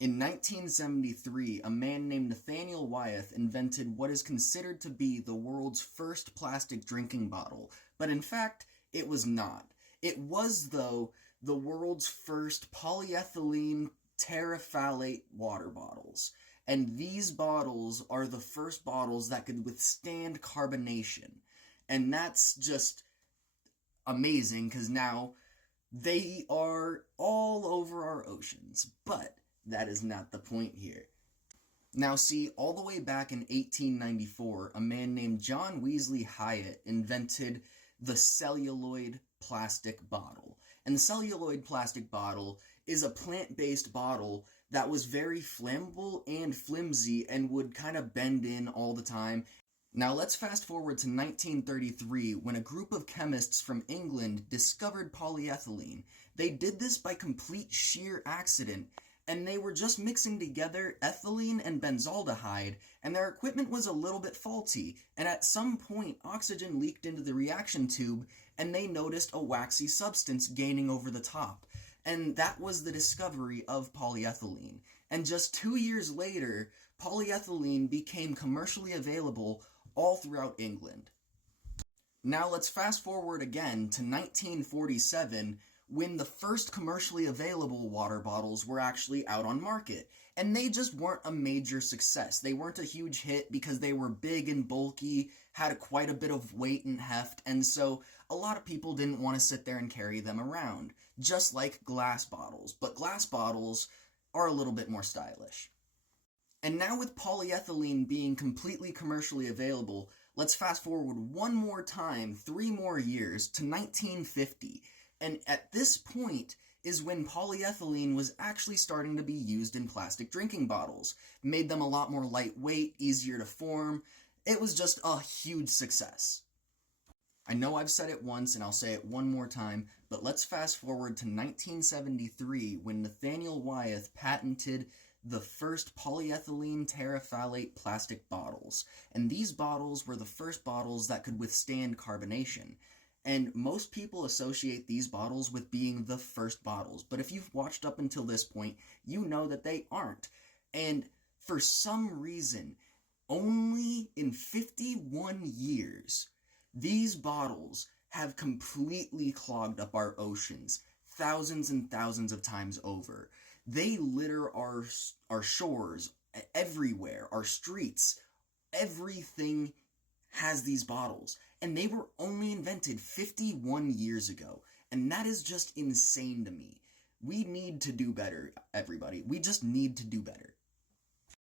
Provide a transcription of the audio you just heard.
In 1973, a man named Nathaniel Wyeth invented what is considered to be the world's first plastic drinking bottle, but in fact, it was not. It was, though, the world's first polyethylene terephthalate water bottles. And these bottles are the first bottles that could withstand carbonation. And that's just amazing because now they are all over our oceans. But that is not the point here. Now see, all the way back in 1894, a man named John Wesley Hyatt invented the celluloid plastic bottle. And the celluloid plastic bottle is a plant-based bottle that was very flammable and flimsy and would kind of bend in all the time. Now let's fast forward to 1933 when a group of chemists from England discovered polyethylene. They did this by complete sheer accident, and they were just mixing together ethylene and benzaldehyde, and their equipment was a little bit faulty, and at some point oxygen leaked into the reaction tube, and they noticed a waxy substance gaining over the top. And that was the discovery of polyethylene. And just 2 years later, polyethylene became commercially available all throughout England. Now let's fast forward again to 1947, when the first commercially available water bottles were actually out on market. And they just weren't a major success. They weren't a huge hit because they were big and bulky, had quite a bit of weight and heft, and so a lot of people didn't want to sit there and carry them around, just like glass bottles. But glass bottles are a little bit more stylish. And now with polyethylene being completely commercially available, let's fast forward one more time, 3 more years, to 1950. And at this point is when polyethylene was actually starting to be used in plastic drinking bottles. Made them a lot more lightweight, easier to form. It was just a huge success. I know I've said it once and I'll say it one more time, but let's fast forward to 1973 when Nathaniel Wyeth patented the first polyethylene terephthalate plastic bottles. And these bottles were the first bottles that could withstand carbonation. And most people associate these bottles with being the first bottles, but if you've watched up until this point, you know that they aren't. And for some reason, only in 51 years, these bottles have completely clogged up our oceans, thousands and thousands of times over. They litter our shores everywhere, our streets, everything has these bottles. And they were only invented 51 years ago. And that is just insane to me. We need to do better, everybody. We just need to do better.